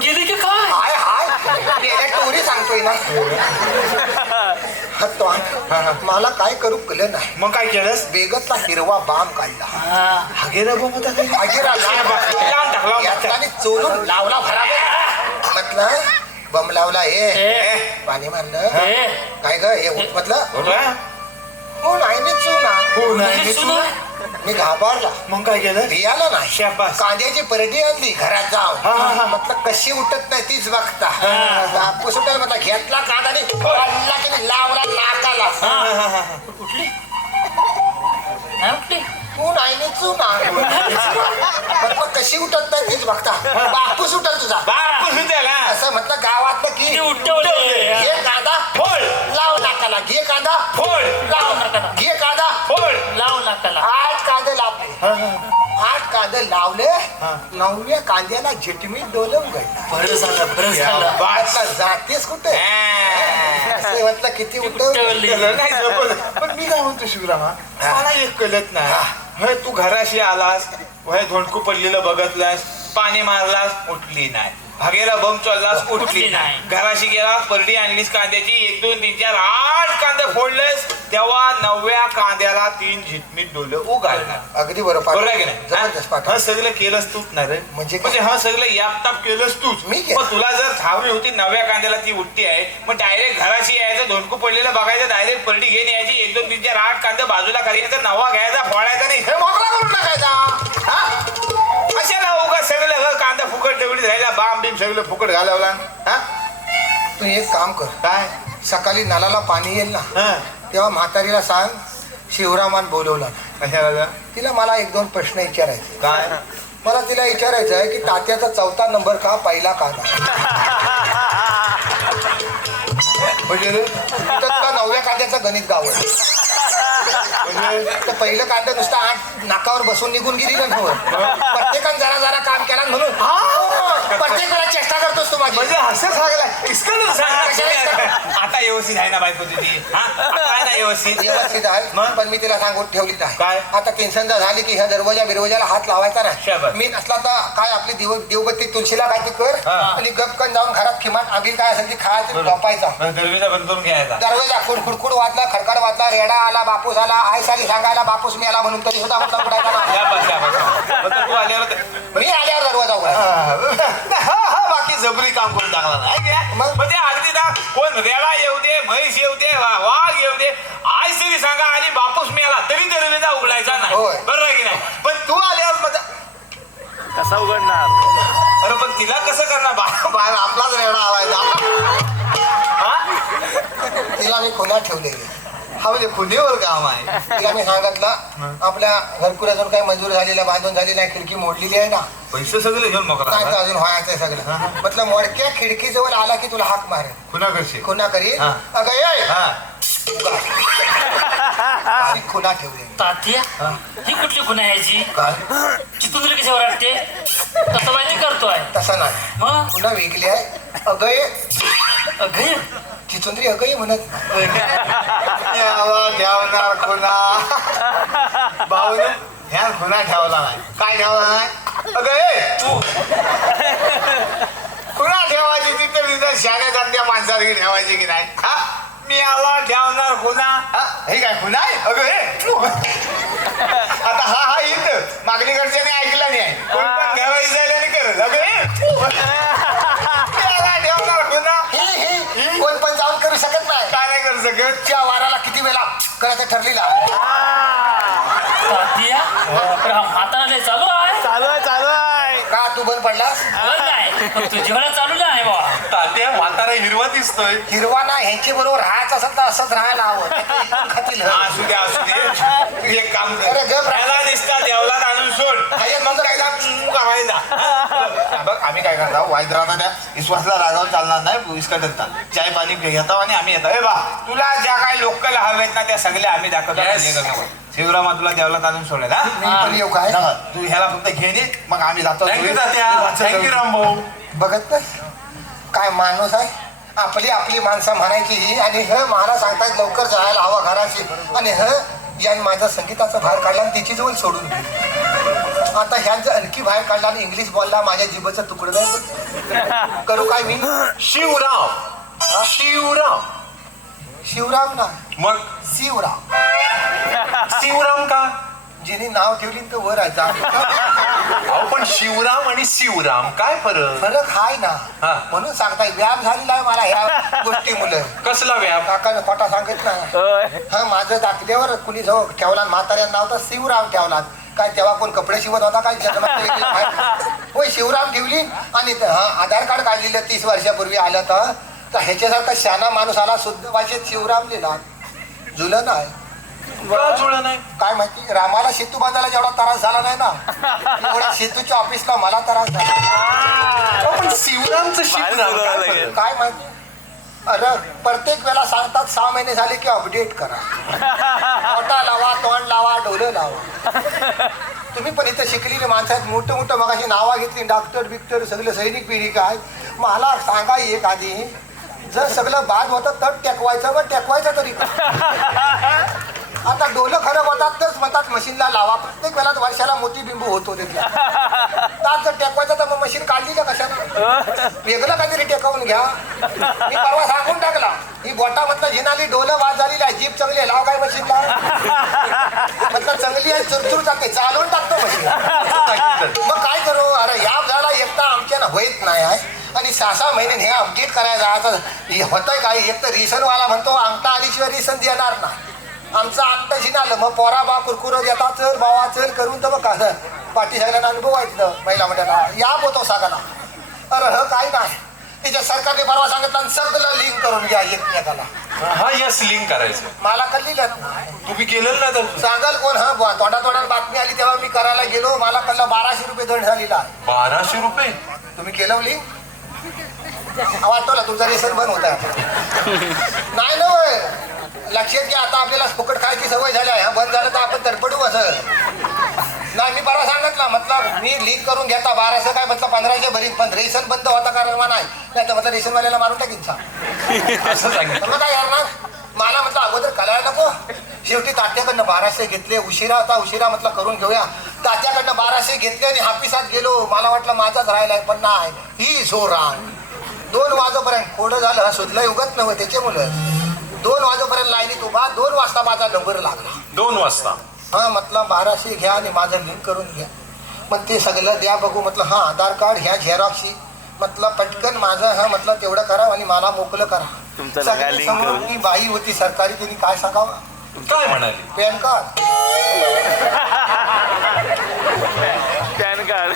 गेली की काय? हाय हाय गेल्या टोरी सांगतोय ना. मला काय करू कळलं नाही. मग काय केलंस? वेगतला हिरवा बाम काढला. हगेरा बम होता काही? आणि चोरून लावला भराभर. म्हटलं बम लावला हे पाणी मारलं काय ग हे उठ म्हटलं. हो नाही चुना. मी घाबरला. मग काय केलं? रियाला नाही शाबास. कांद्याची परडी आणली घरात जाऊन. म्हटलं कशी उठत नाही तीच बघता. बापूस उठायला म्हटलं घेतला कांदा आणि अल्ला की लावला नाकाला. उठली नाही उठली. तू नाही चुना. म्हटलं कशी उठत नाही तीच बघता. बापूस उठल तुझा. असं म्हटलं गावातलं की घे कांदा फोड लाव नाकाला. घे कांदा फोड लाव नाकाला. घे कांदा फोड लाव नाकाला. 8 कांदे लावले. 8 कांदे लावले. 9व्या कांद्याला झिटमीट डोलवून गळला. बरं झालं. बाटला जातेस कुठे? असं म्हटलं किती उठवलं. पण मी काय म्हणतो शिवरामा, मला एक कळत नाही. तू घराशी आलास, धोंडकू पडलेलं बघतलास, पाणी मारलास, उठली नाही. भागेला बम चोरलास, उठली नाही. घराशी गेलास, परडी आणलीस कांद्याची, 1 2 3 4 8 कांदे फोडलेस, तेव्हा 9व्या कांद्याला 3 झिटमीट डोलं उगाळणार. अगदी बरोबर आहे की नाही? हा सगळं केलंस तूच ना रे. म्हणजे हा सगळं यापताप केलंस तूच. मी पण तुला जर ठावली होती 9व्या कांद्याला ती उठती आहे, मग डायरेक्ट घराशी यायचं, धोंडकू पडलेलं बघायचं, डायरेक्ट परडी घेऊन यायची, 1 2 3 4 8 कांदे बाजूला करायचं, 9वा घ्यायचा, फोडायचा नाही, हे मोकळा करून टाकायचा. अशाला उगा सगळं कांदा फुकट तेवढी राहिला, बाम बिम सगळं फुकट घालवला. तू एक काम कर. काय? सकाळी नळाला पाणी येईल ना, तेव्हा म्हातारीला सांग शिवरामान बोलवला. कशाला? तिला मला 1 2 प्रश्न विचारायचे. काय? मला तिला विचारायचं आहे की तात्याचा 4था नंबर का पहिला कांदा? म्हणजे 9व्या कांद्याचं गणित गावलं. तर पहिलं कांदा नुसतं 8 नाकावर बसून निघून गेली ना. प्रत्येकानं जरा जरा काम केला म्हणून प्रत्येक वेळा चेष्टा करतोस तू माझी. म्हणजे असं आता व्यवस्थित आहे ना बायको तुझी? काय नाही व्यवस्थित आहे. पण मी तिला सांगून ठेवली आहे काय? आता किंसंदा झाली की ह्या दरवाजाला हात लावायचा शाबास. नाही. मी नसला तर काय आपली देवबत्ती तुळशीला काय ती कर आणि गपकन जाऊन घरात किमान आबिल काय असेल ती खायचं झोपायचा. दरवाजा बंद करून घ्यायचा. दरवाजा खुडखुड वाजला, खडखड वाजला, रेडा आला, बापूस आला, आई साली सांगायला बापूस मी आला म्हणून तरी सुद्धा म्हटलं उठायचा. तू आल्यावर मी आल्यावर दरवाजा उघडा. बाकी जबरी काम करून टाकला नाही. मग ते अगदी ना कोण रेडा येऊ दे, म्हैस येऊ दे, वाघ येऊ दे, आई तरी सांगा आणि बापूस मी आला तरी दरवाजा उघडायचा नाही. बरोबर आहे की नाही? पण तू आल्यावर माझा कसा उघडणार? अरे पण तिला कसं करणार? बाहेर आपलाच रेडा आलायचा. तिला मी खुना ठेवलेली. हा म्हणजे खुनीवर काम आहे. तिला मी सांगितलं आपल्या घरकुऱ्यातून काही मंजूर झालेल्या बांधून झाली नाही, खिडकी मोडलेली आहे ना, पैसे सगळे घेऊन मोकळा नाही अजून व्हायचंय सगळं. म्हटलं मोडक्या खिडकीजवळ आला की तुला हाक मारेल. खुना करशी? खुना करी. अगं ये खुना ठेवली. तात्या ही कुठली खुना यायची? काय चितुंद्री कशावर वाटते? तसं माहिती करतोय. तसा नाही, मग खुना वेगळी आहे. अगय अगं चिचुंद्री अगय म्हणत ठेवणार खुना भाऊ ह्या खुना ठेवला नाही. काय ठेवला नाही? अगं तू खुना ठेवायची तिथे शाळेत त्या माणसाला ठेवायची की नाही? मी आला ठेवणार खुना. हे काय खुना आहे? अगं आता हा इथं मागणीकडच्याने ऐकला नाही. कोण पण ठेवायचं झाल्याने करत. अगं ठेवणार खुना. कोण पण जाऊन करू शकत नाही. काय नाही करू शकत? त्या वाराला किती वेळा करायचं ठरलेला. तात्या हाताला लय चालू आहे. चालू आहे का तू बंद पडलास? नाही पण तुझी वेळा चालू नाही बाबा. तात्या म्हातारा हिरवा दिसतोय. हिरवा ना ह्यांची बरोबर राहायचं असेल तर असंच राहायला हवं. खातील असू दे असू दे. तू एक काम कर. अरे गप रा. याला दिसता देवला आणून सोड. मग काय करायचा? बघ आम्ही काय करता वाईट राहता त्या विश्वासला रागावून चालणार नाही. विस्कटत चाय पाणी घेता आणि आम्ही येतो. बा तुला ज्या काही लोकल हवेत ना त्या सगळ्या आम्ही दाखवतो. शिवरामा तुला देवला आणून सोडेल. पण येऊ काय तू ह्याला फक्त घेणे मग आम्ही जातो. थँक्यू रामभाऊ. बघत नाही काय माणूस आहे. आपली आपली माणसं म्हणायची ही आणि हे मला सांगतायत लवकर जायला हवा घराची आणि हे याने माझ्या संगीताचा भार काढला आणि तिची जवळ सोडून गेली. आता ह्यांचं आणखी बाहेर काढला आणि इंग्लिश बोलला, माझ्या जिभेचं तुकडं नाही करू काय मी? शिवराम. शिवराम. शिवराम ना, मग शिवराम. शिवराम का? जिने नाव ठेवली तर वर आहे जा. अहो पण शिवराम आणि शिवराम काय फरक? फरक हाय ना, हा. म्हणून सांगताय व्यायाम झालेला आहे मला ह्या गोष्टी मुलं. कसला व्याप? काकाने खोटा सांगितला. हा, माझं दाखल्यावर कुणी जवळ ठेवला, म्हाताऱ्या नाव तर शिवराम ठेवला. काय तेव्हा कोण कपडे शिवत होता काय? होय, शिवराम ठेवली. आणि हा आधार कार्ड काढलेलं 30 वर्षापूर्वी आलं तर ह्याच्यासारखा शहाणा माणूस आला शुद्ध भाषेत शिवराम लिहिला. जुलं नाही जुळलं नाही काय माहिती. रामाला सेतू बांधायला जेवढा त्रास झाला नाही ना, एवढ्या सेतूच्या ऑफिसला मला त्रास झाला. पण शिवरामचं शिवराम काय फरक? काय माहिती. अरे प्रत्येक वेळेला सांगतात 6 महिने झाले की अपडेट करा. पोटा लावा, तोंड लावा, डोलं लावा. तुम्ही पण इथं शिकलेली माणसं आहेत, मोठं मोठं मगाशी नावा घेतली, डॉक्टर बिक्टर सगळे सैनिक बिनिक आहेत. मला सांगा एक आधी, जर सगळं बाद होतं तर टेकवायचं, मग टेकवायचं तरी आता डोलं खराब होतात तरच म्हणतात मशीनला लावा. प्रत्येक वेळात वर्षाला मोती बिंबू होतो तिथला. जर टेकवायचं तर मग मशीन काढली का कशाला? वेगळं काहीतरी टेकवून घ्या. मी परवा सांगून टाकला, ही बोटामधलं झिनाली डोलं वाद झालेली आहे, जीप चांगली आहे, लाव काय मशीनला. म्हटलं चांगली आहे, चुरचूर चालते, चालवून टाकतो मशीन. मग काय करू? अरे याप झाला एकटा आमच्यानं होत नाही आहे आणि 6-6 महिने हे अपडेट करायचं. आता होतंय काय? एक तर रिसनवाला म्हणतो अंगठा आल्याशिवाय रिसन देणार नाही. आमचं अंगठा शिनालं, मग पोरा बा कुरकुर देता, चल बावा चल करून तर मग का पाठी सगळ्यांना अनुभव आहे महिला मंडळाला याप होतो सगळा. अरे ह काय नाही, तिच्या सरकारने परवा सांगितलं आणि सगळं लिंक करून घ्या एकमेकाला. हा यस लिंक करायचं. मला कळलेलं तुम्ही केलं ना तर सांगाल कोण? हा तोंडा तोंडात बातमी आली तेव्हा मी करायला गेलो, मला कळलं 1200 रुपये दंड झालेला आहे. 1200 रुपये? तुम्ही केलं लिंक? वाटतो ना तुमचा रेशन बंद होता. नाही ना होय. लक्षात घ्या, आता आपल्याला फुकट खायची सवय झाली आहे. बंद झालं तर आपण तडपडू असं नाही. मी परवा सांगितलं, म्हटलं मी लिंक करून घेता 1200 काय म्हटलं 1500 भरीत, पण रेशन बंद होता कारण नाही तर म्हटलं रेशनवाल्याला मारून टाकीन सा. असं सांगितलं. मग काय यार ना, मला म्हटलं अगोदर कळायला नको. शेवटी तात्याकडनं 1200 घेतले. उशिरा होता, उशिरा म्हटलं करून घेऊया. तात्याकडनं 1200 घेतले आणि हापिसात गेलो. मला वाटलं माझाच राहिलाय, पण नाही, ही जोरान 2 वाजेपर्यंत पुढं झालं. सुधलंय उगत नव्हतं त्याच्यामुळं. 2 वाजेपर्यंत लाईनीत उभा. 2 वाजता माझा नंबर लागला. 2 वाजता? हा, म्हटलं 1200 घ्या आणि माझं लिंक करून घ्या. मग ते सगळं द्या बघू. म्हटलं हा आधार कार्ड ह्या झेरॉक्सची. म्हटलं पटकन माझं हा म्हटलं तेवढं करा आणि मला मोकलं करा. सगळी समोर ती बाई होती सरकारी, त्यांनी काय सांगावं? काय म्हणाली? Pan card. पॅन कार्ड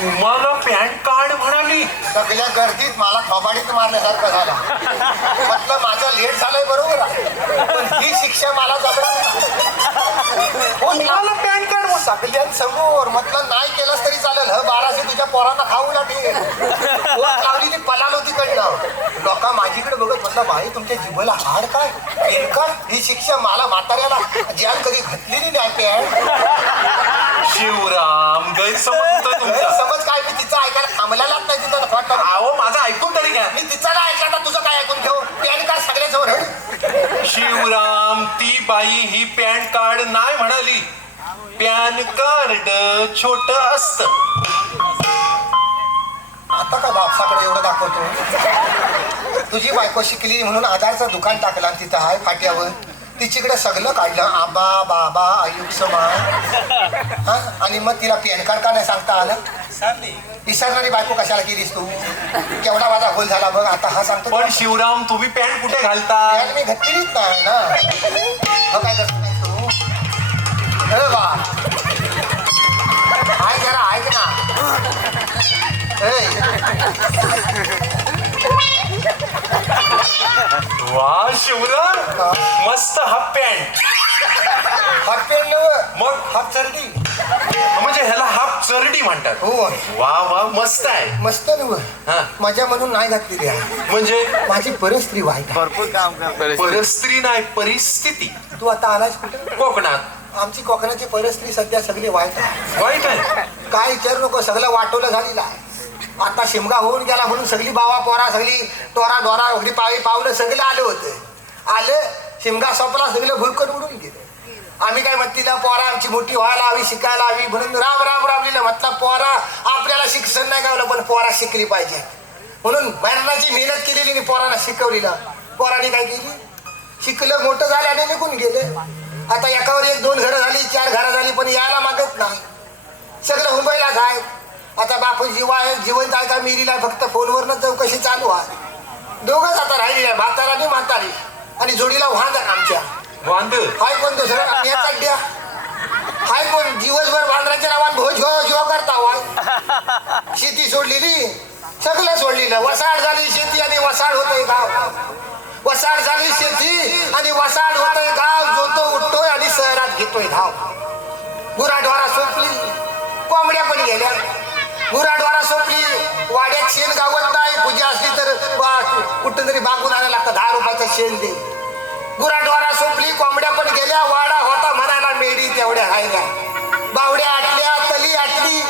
तुम्हाला पॅन कार्ड म्हणाली? सगळ्या गर्दीत मला थोबाडीत मारल्यासारखं झालं. म्हटलं माझं लेट झालंय बरोबर आहे, पण ही शिक्षा मला तुम्हाला पॅन कार्ड? सगळ्यांसमोर. म्हटलं नाही केलंस तरी चालेल, 1200 तुझ्या पोरांना खाऊ ना ठेव. लावली पलालो तिकडनं. लोक माझीकडे बघत. म्हटलं बाई तुमच्या जिभेला हाड काय? Pan card? ही शिक्षा मला म्हाताऱ्याला ज्यान कधी घातलेली नाही. पॅन शिवराम गैरसमज होता तुमचा. समज काय? मी तिचं ऐकायला थांबलेलाच नाही तिथं. अहो माझं ऐकून तरी घ्या. मी तिचा नाही ऐकला तर तुझं काय ऐकून घेऊ? Pan card सगळ्याजवळ. शिवराम ती बाई ही पॅन कार्ड नाही म्हणाली. पॅन कार्ड छोट असत. आता काय बापसाकडे एवढं दाखवतो? तुझी बायको शिकली म्हणून आधारचं दुकान टाकलं आणि तिथं आहे फाट्यावर. तिच्याकडे सगळं काढलं, आबा बाबा आयुक समान. हा, आणि मग तिला पॅन कार्ड का नाही सांगता आलं? विसरणारी बायको कशाला केलीस तू? केवढा माझा गोल झाला बघ. आता हा सांगतो. पण शिवराम तुम्ही पॅन कुठे घालता? पॅन मी घातलीच नाही ना. हो काय करतो नाही तू? अरे वा, ऐक जरा, ऐक ना. वा शिवराम, मस्त हाफ पॅन्ट. हाफ पॅन्ट नव्हं, मग हाफ चरडी. म्हणजे ह्याला हाफ चरडी म्हणतात. हो. वा वा मस्त आहे. मस्त नव्हं, हा. मजा म्हणून नाही घातलेली आहे. म्हणजे माझी परिस्थिती वाईट. भरपूर काम करतो. परिस्थिती नाही परिस्थिती. तू आता आलास कुठे? कोकणात. आमची कोकणाची परिस्थिती सध्या सगळी वाईट आहे. वाईट आहे? काय विचारू नको, सगळं वाटवलं झालेलं आहे. आता शिमगा होऊन गेला म्हणून सगळी बावा पोरा, सगळी टोरा डोरा, अगदी पावलं सगळं आलं होतं. आलं शिमगा संपला, सगळं भुरकट उडून गेलं. आम्ही काय म्हणतीला पोरा आमची मोठी व्हायला हवी, शिकायला हवी म्हणून राम राम राबलेलं. म्हटलं पोरा आपल्याला शिक्षण नाही गावलं पण पोरा शिकली पाहिजे म्हणून मरणाची मेहनत केलेली मी पोरांना शिकवलीला. पोरांनी काय केली, शिकलं, मोठं झालं आणि निघून गेले. आता एकावर एक 2 घरं झाली, 4 घरं झाली पण यायला मागत नाही. सगळं मुंबईलाच आहे. आता बापू जिवंत आहे का मिरीला फक्त फोनवरनं चौकशी चालू आहे. दोघंच आता राहिली आहे, म्हातारा आणि म्हातारी. आणि जोडीला वाहन आमच्या वांद हाय कोण दुसरं याचा द्या हाय कोण दिवसभर वांद्राच्या नावात भोज हो करता वाय. शेती सोडलेली, सगळं सोडलेलं. वसाड झाली शेती आणि वसाड होतोय गाव. वसाड झाली शेती आणि वसाड होतोय गाव. जोतो उठतोय आणि शहरात घेतोय धाव. गुराढोरा सोपली, कोंबड्या पण गेल्या. गुराढोरा सोपली, वाड्यात शेण गावत नाही. पूजा असली तर कुठं तरी बागून आणायला लागतं, 10 रुपयाचं शेण दे. गुराढोरा सोपली, कोंबड्या पण गेल्या. वाडा होता म्हणायला मेडी तेवढ्या राहिल्या. बावड्या आटल्या, तली आटली.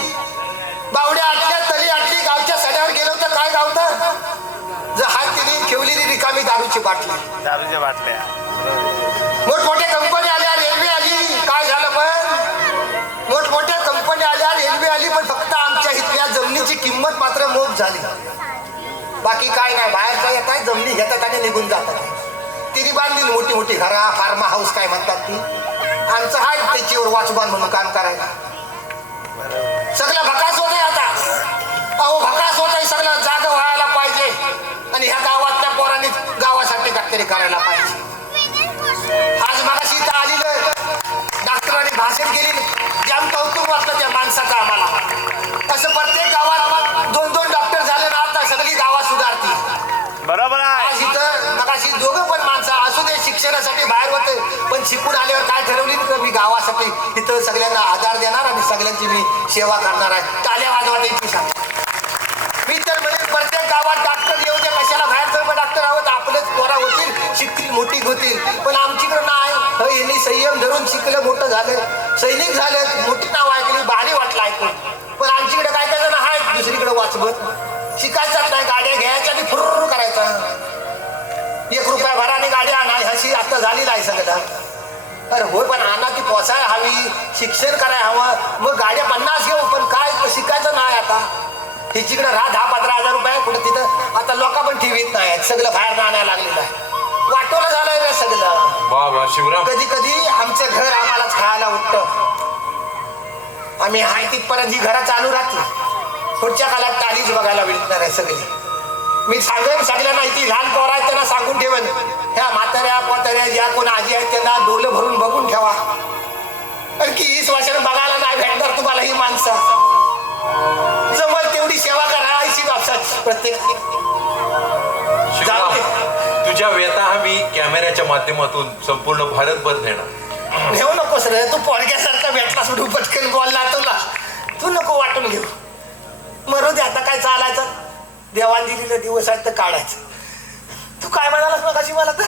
बावड्या आटल्या, तली आटली. गावच्या सड्यावर गेलो तर काय गावतं, हात तिने ठेवलेली रिकामी दारूची बाटली. दारूच्या बाटल्या. मोठमोठ्या कंपन्या आल्या, रेल्वे आली. काय झालं पण मोठमोठ्या कंपन्या आल्या, रेल्वे आली पण फक्त आमच्या इथल्या जमिनीची किंमत मात्र मोप झाली. बाकी काय नाही. बाहेरच्या येतात, जमिनी घेतात आणि निघून जातात. तिने बांधली मोठी मोठी घरा, फार्म हाऊस काय म्हणतात ती. आमचं हाय त्याच्यावर वाचबान म्हणून काम करायला. सगळं भकास होत आहे आता. अहो भकास होत आहे सगळं. जागा व्हायला पाहिजे आणि ह्या गावातल्या पोरांनी गावासाठी काहीतरी करायला पाहिजे. आज मगाशी इथं आलेलं डॉक्टरांनी भाषण केली, जाम कौतुक वाटलं त्या माणसाचं आम्हाला. असं प्रत्येक गावात 2-2 डॉक्टर झाले ना, आता सगळी गावात सुधारती. बरोबर आहे. आज इथं मगाशी दोघं पण माणसं असू दे, शिक्षणासाठी बाहेर होते पण शिकून आल्यावर काय ठरवली तर मी गावासाठी इथं सगळ्यांना आधार देणार आणि सगळ्यांची मी सेवा करणार आहे. टाळ्या वाजवा त्यांची सांग. मी तर म्हणजे प्रत्येक गावात डॉक्टर येऊ दे, कशाला बाहेर सर्व डॉक्टर आहोत, आपलेच पोरा होतील, शिकतील, मोठी होतील. पण आमच्याकडे नाही. यांनी संयम धरून शिकलं, मोठं झालं, सैनिक झाले, मोठी नाव ऐकली, भारी वाटलं ऐकून. पण आमच्याकडे काय काय जण आहेत दुसरीकडे वाचवत. शिकायचाच नाही, गाड्या घ्यायच्या आणि फुर्र करायचा. 1 रुपया भराने गाडी आणा, ह्याची आता झाली नाही सगळं. अरे होय पण आणा ती पोसायला हवी, शिक्षण करायला हवं. मग गाड्या 50 घेऊ पण काय शिकायचं नाही. आता हिच्याकडे 10-15 हजार रुपये कुठे तिथं. आता लोक पण ठेवीत नाही, सगळं बाहेर आणायला लागलेलं आहे. वाटोलं झालंय रे सगळं. वा शिवराम. कधी कधी आमचं घर आम्हालाच खायला उठतं. आम्ही हाय तिथपर्यंत ही घरं चालू राहते. पुढच्या काळात तालीच बघायला मिळणार आहे सगळी. मी सांगेन सगळ्यांना, इथे लहान पोरं आहेत त्यांना सांगून ठेवेन, ह्या म्हाताऱ्या पोताऱ्या ज्या कोण आजी आहेत त्यांना डोलं भरून बघून ठेवा. आणखी 20 वर्षानं बघायला नाही भेटणार तुम्हाला ही माणसं. जमल तेवढी सेवा करा अशी बाबसात प्रत्येक. तुझ्या व्यथा आम्ही कॅमेऱ्याच्या माध्यमातून संपूर्ण भारतभर नेणार. घेऊ नकोस रे, तू पोरग्यासारखा भेटला सोडून पटकन बोलला तुला. तू नको वाटून घेऊ. मरू दे आता, काय चालायचं. देवान दिलेले दिवस आहेत तर काढायचं. तू काय म्हणालास मग अशी मला तर